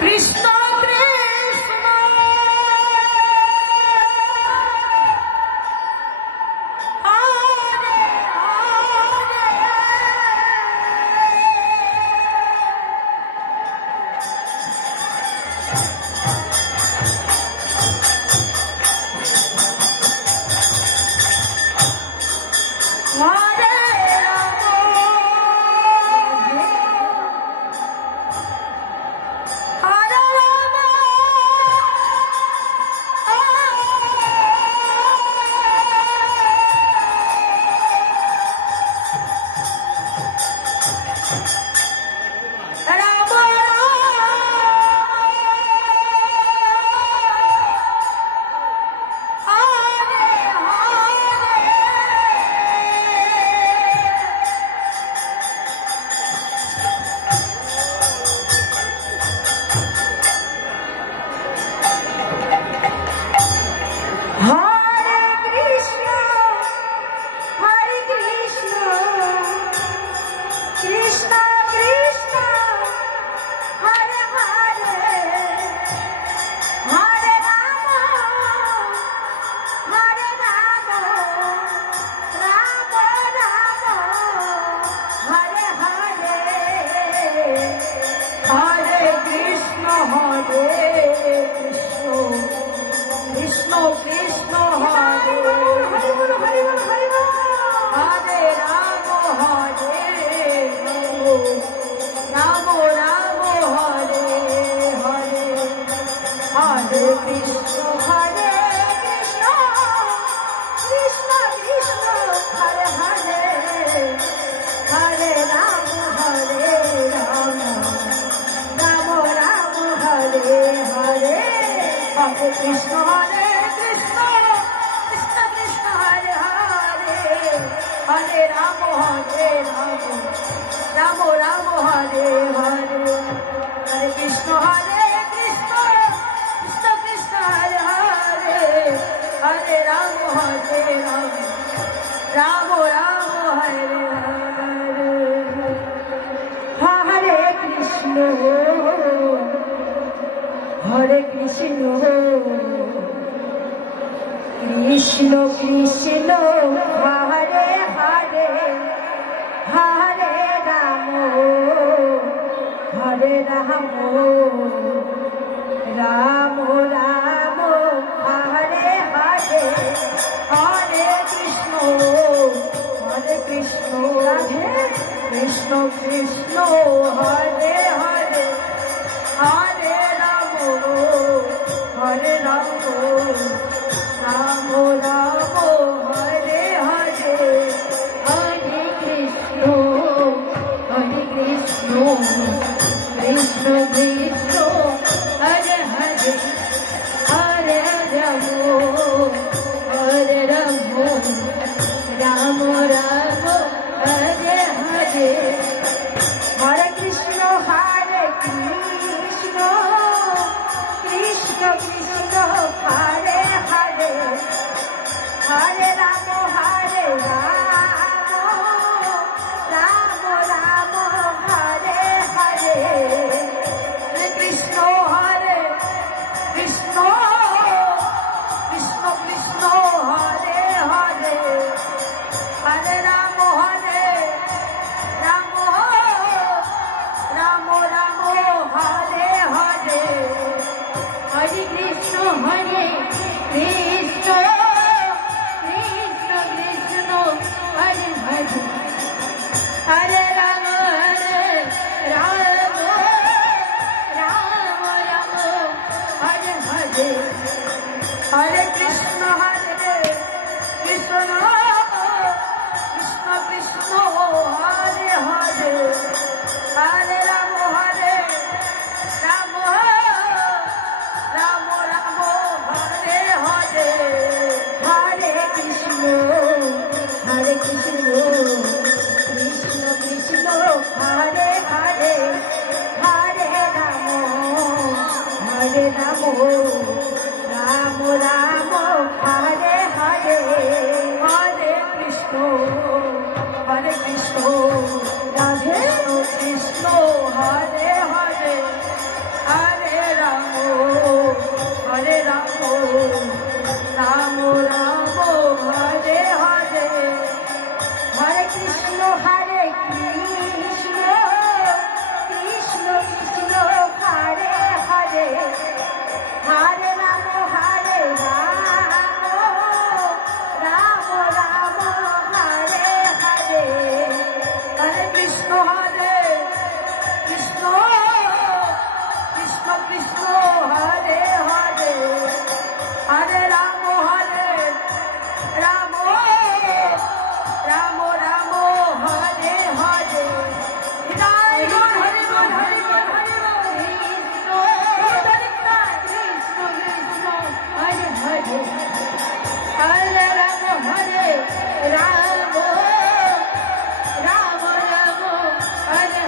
কৃষ্ণ কৃষ্ণ হরে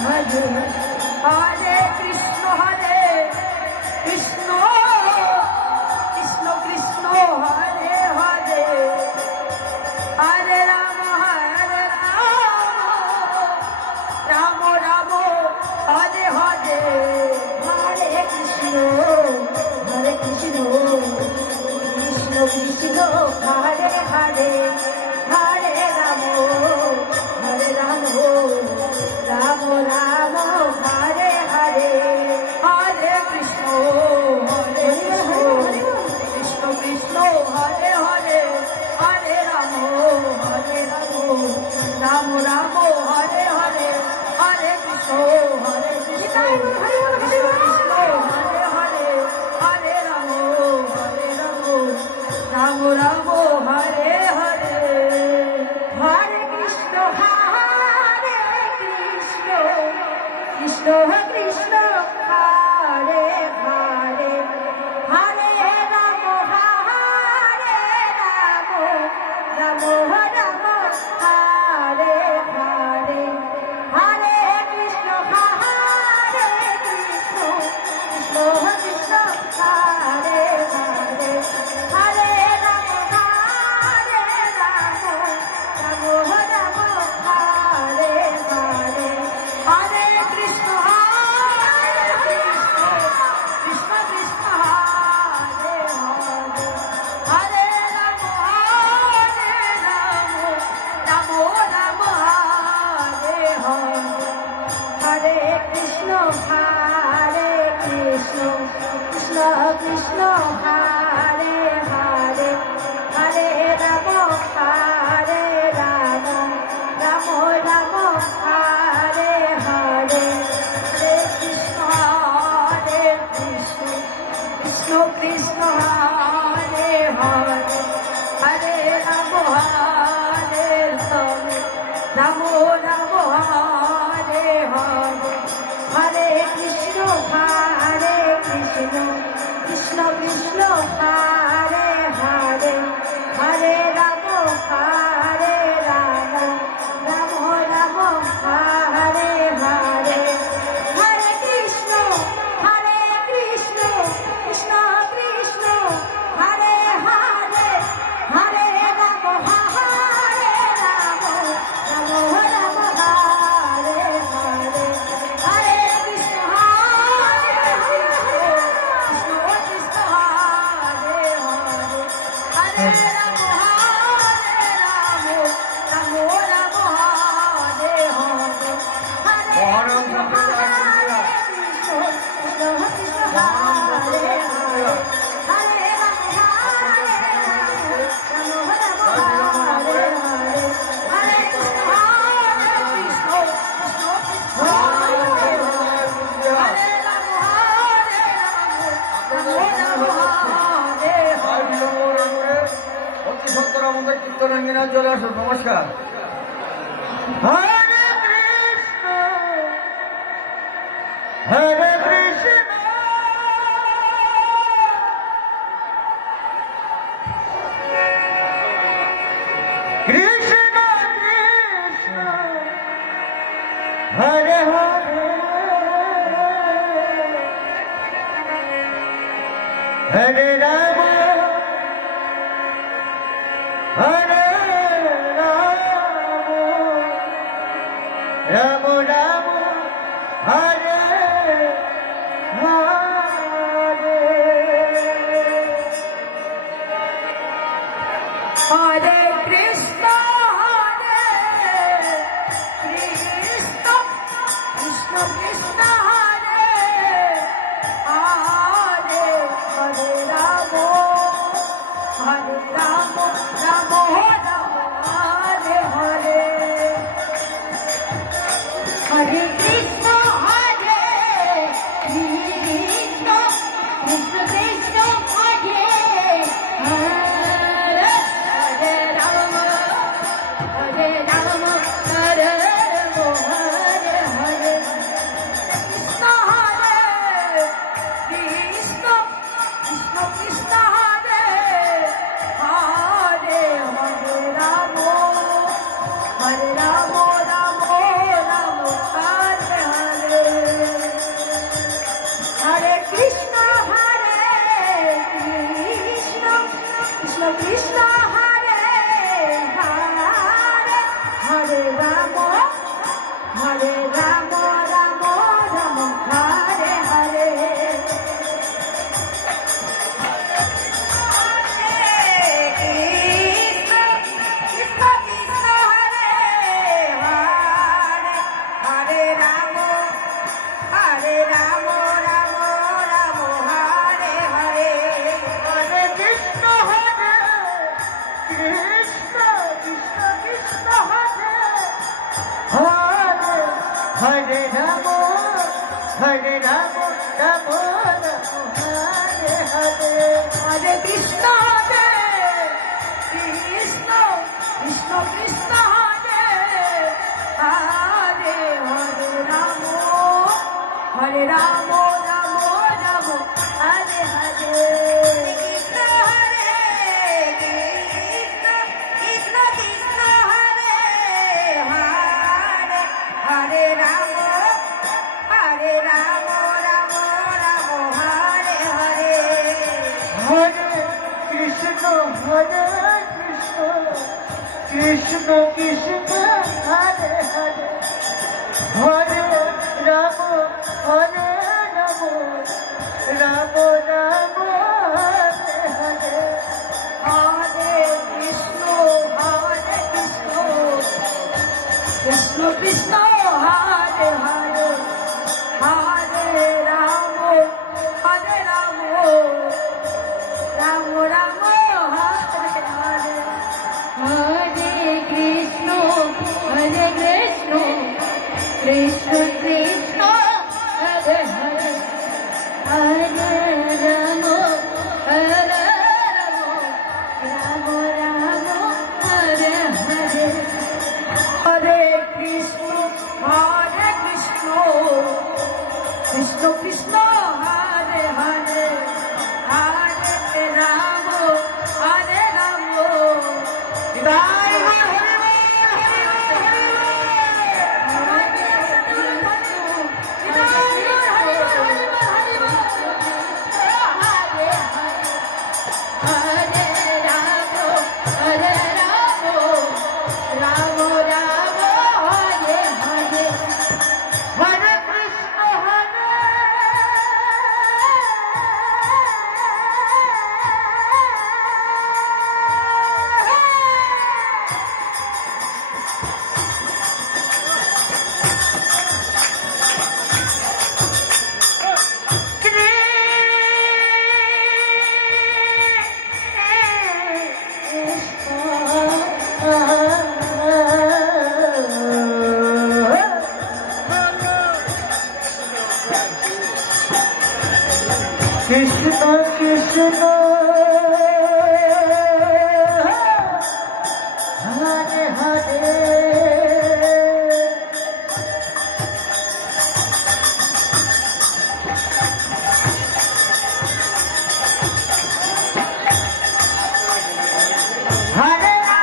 Hare Hare Krishna Krishna Krishna Krishna Hare Hare Hare Rama Rama Rama Hare Hare Hare Krishna Krishna Krishna Hare Hare Hare Rama Rama Rama Hare Hare Hare Krishna Krishna Krishna Hare Hare Hare Rama Rama Rama Hare Hare Hare Krishna Krishna Krishna Hare Hare Hare Rama Rama Rama Hare Hare Hare Krishna Krishna Krishna Hare Hare Hare Rama Rama Rama Hare Hare Hare Krishna Krishna Krishna Hare Hare Hare Rama Rama Rama Hare Hare Hare Krishna Krishna Krishna Hare Hare Hare Rama Rama Rama Hare Hare Hare Krishna Krishna Krishna Hare Hare Hare Rama Rama Rama Hare Hare Hare Krishna Krishna Krishna Hare Hare Hare Rama Rama Rama Hare Hare Hare Krishna Krishna Krishna Hare Hare Hare Rama Rama Rama Hare Hare Hare Krishna Krishna Krishna Hare Hare Hare Rama Rama Rama Hare Hare Hare Krishna Krishna Hare Hare Hare Rama Rama Hare Hare Hare কীর্তনাঙ্গিনা চলে আসো। নমস্কার। Hare Krishna Krishna Krishna Hare Hare Hare Rama Hare Rama Rama Hare Hare Krishna Krishna Krishna Hare Hare Hare Rama Rama Rama Hare Hare Hare Krishna Krishna Krishna Krishna Hare Hare Hare Rama Hare Rama Hare Rama Hare Hare Ram, Hare Ram, Ram Ram, Hare Hare. Hare Krishna, Krishna, Krishna Krishna, Hare Hare, Hare Ram, Hare Ram, Ram Ram, Hare Hare. Krishna Hare Krishna, Krishna Krishna, Hare Hare, Hare Ram, Hare Ram, Ram Ram, Hare Hare. Hare Krishna, Krishna Krishna, Hare Hare, Hare Ram, Ram Ram, Hare Hare. Hare Krishna, Krishna Krishna, Hare Hare, Hare Ram, Ram Ram, Hare Hare. Hare Krishna, Krishna Krishna, Hare Hare, Hare Ram, Ram Ram, Hare Hare. Hare Krishna, Krishna Krishna, Hare Hare, Hare Ram,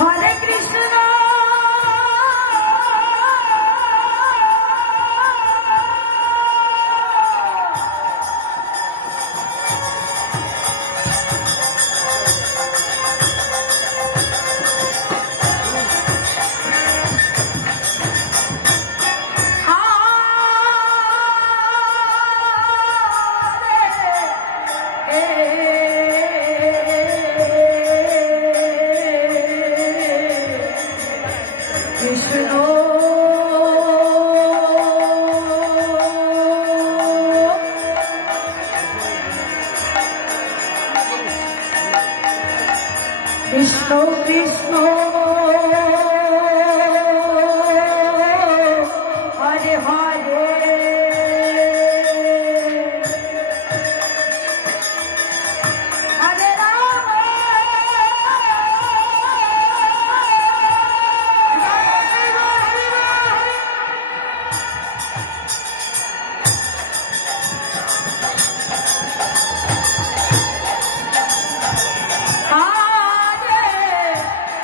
Jai Krishna Krishna, Hare Hare. Hare Ram, Krishna Krishna Hare Hare Hare Rama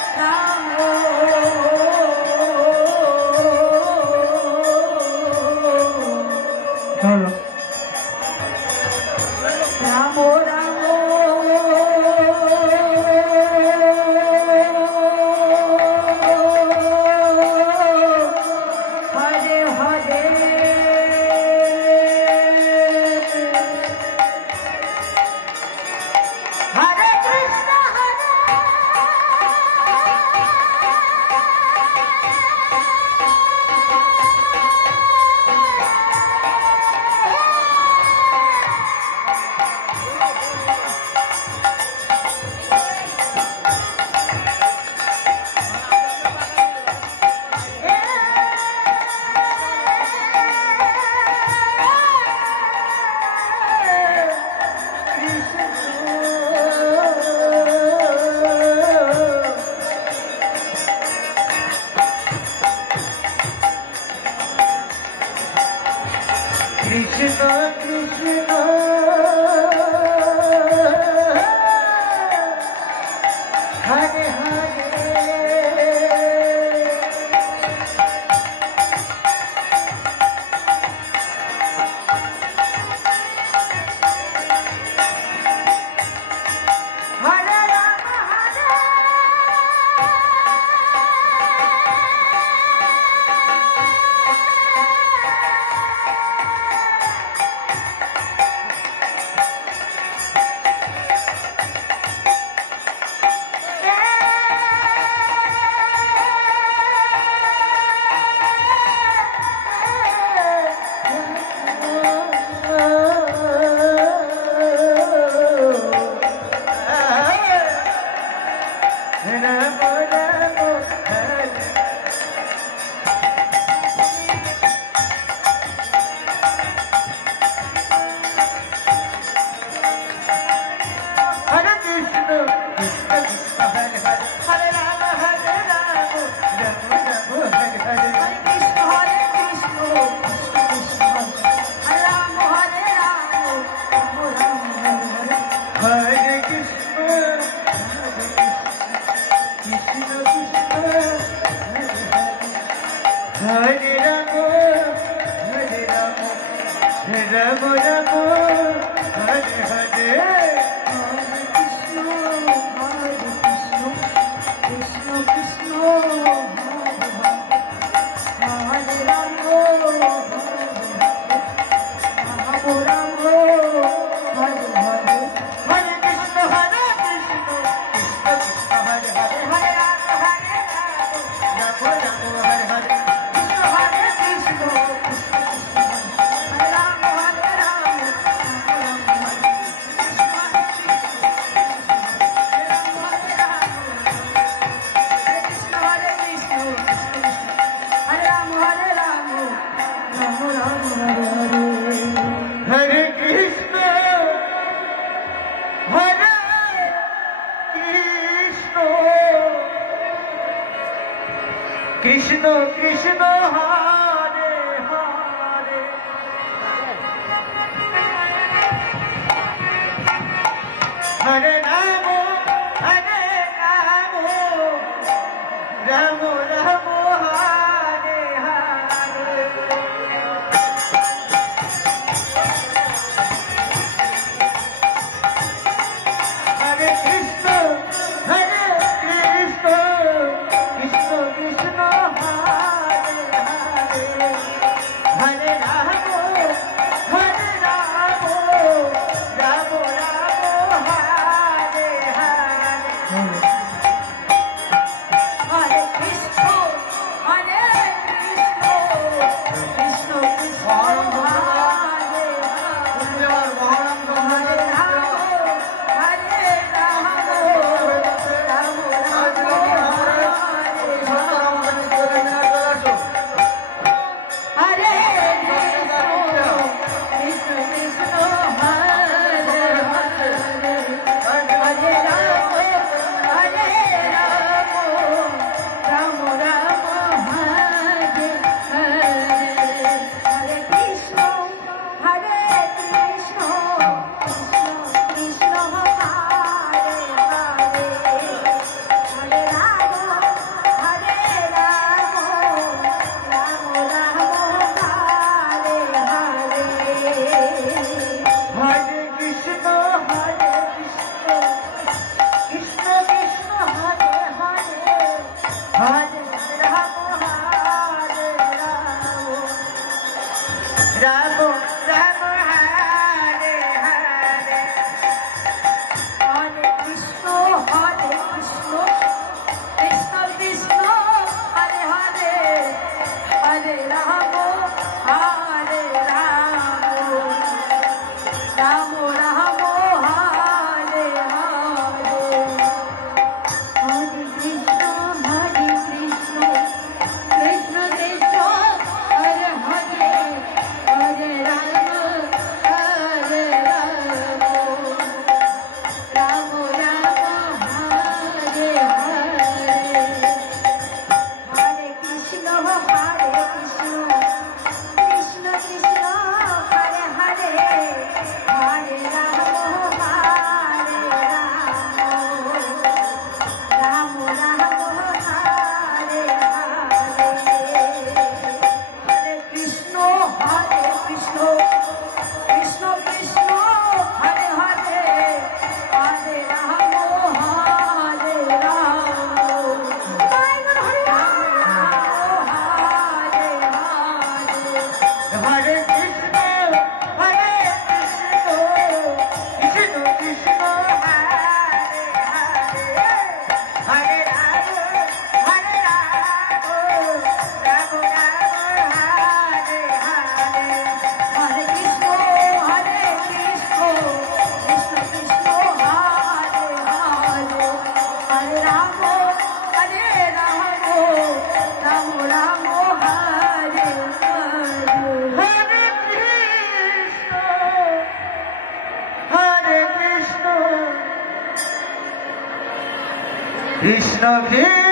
Hare চলো রাম রাম হরে হরে হরে কৃষ্ণ কৃষ্ণ কৃষ্ণ হরে হরে হরে রাম হরে Hare Ramo, Hare Ramo, Ramo Ramo, Hare Hare, Hare Krishna, Krishna Krishna, Hare Ramo, Ramo Ramo, Hare Hare, Hare Krishna, Hare Krishna, Krishna Krishna, Hare Hare, Hare Ramo, Ramo Ramo, Hare Hare. Hare Krishna, Hare Krishna, Krishna Krishna, Hare Hare, Hare Ramo, Hare Ramo, Ramo Ramo, Hare Hare. Hare Krishna, Hare Krishna, Krishna Krishna, Hare Hare, Hare Ramo, Hare Ramo, Ramo Ramo, Hare Hare. Hare Krishna, Hare Krishna, Krishna Krishna, Hare Hare, Hare Hare Ram Ram Hare Hare Hare Krishna Krishna Krishna Hare Hare Hare Ram Ram Ram Hare Hare Hare Krishna Krishna Krishna Hare Hare Hare Ram Ram Ram Hare Hare Hare Krishna Krishna Krishna Hare Hare Hare Ram Ram Ram Hare Hare Hare Krishna Krishna Krishna Krishna Hare Hare Hare Ram হরে রাম হরে হরে হরে কৃষ্ণ কৃষ্ণ কৃষ্ণ হরে হরে হরে রাম রাম রাম হরে হরে হরে কৃষ্ণ কৃষ্ণ কৃষ্ণ হরে হরে হরে রাম রাম রাম হরে হরে হরে কৃষ্ণ কৃষ্ণ কৃষ্ণ